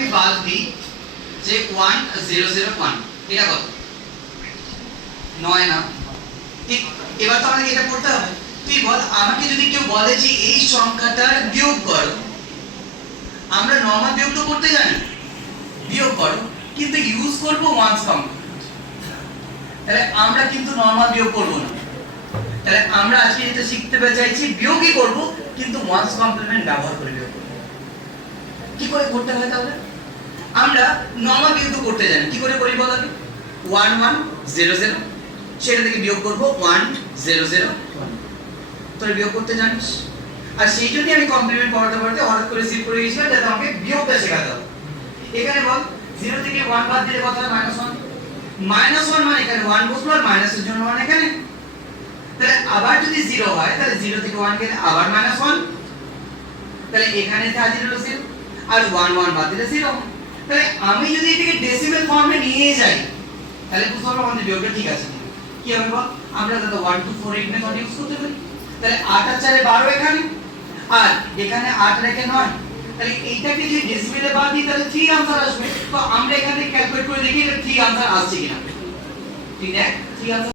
আমি বাদ দিই যে 1001 এটা কত 9 না ঠিক এবার তো আমাকে এটা করতে হবে তুই বল আমাকে যদি কেউ বলে যে এই সংখ্যাটার বিয়োগ করো আমরা নরমাল বিয়োগ তো করতে জানি বিয়োগ করো কিন্তু ইউজ করব ওয়ান্স কমপ্লিমেন্ট তাহলে আমরা কিন্তু নরমাল বিয়োগ করব না তাহলে আমরা আজকে যেটা শিখতে চাইছি বিয়োগই করব কিন্তু ওয়ান্স কমপ্লিমেন্ট ব্যবহার করে বিয়োগ করব কি করে করতে হয় তাহলে আমরা নরমাল বিয়োগ তো করতে জানি কি করে করি বল আগে 1100 সেটা থেকে বিয়োগ করব 1001 তোরা বিয়োগ করতে জানিস আর সেই জন্যই আমি কমপ্লিমেন্ট পড়াতে হঠাৎ করে শিফট করে গেছিলাম যাতে আমাকে বিয়োগটা শেখাতে হবে এখানে বল 0 থেকে 1 বাদ দিলে কত হয় -1 -1 মানে এখানে 1 বসলো আর মাইনাসের জন্য 1 এখানে তাহলে আবার যদি 0 হয় তাহলে 0 থেকে 1 গেলে আবার -1 তাহলে এখানে হাজির হলো 0 আর 1 1 বাদ দিলে 0 তাহলে আমি যদি এটাকে ডেসিমেল ফর্মে নিয়ে যাই তাহলে বুঝতে পারবো আমাদের বিয়োগটা ঠিক আছে কি হবে বল আমরা দাদা 1 2 4 8 মেথড ইউজ করতে পারি তাহলে 8 আর 4 এ 12 এখানে আর এখানে 8 রেখে 9 তাহলে এইটাকে যদি ডেসিমেলে বাদ দিই তাহলে 3 आंसर আসবে তো আমরা এখানে ক্যালকুলেট করে দেখি এটা 3 आंसर আসছে কিনা ঠিক আছে 3 आंसर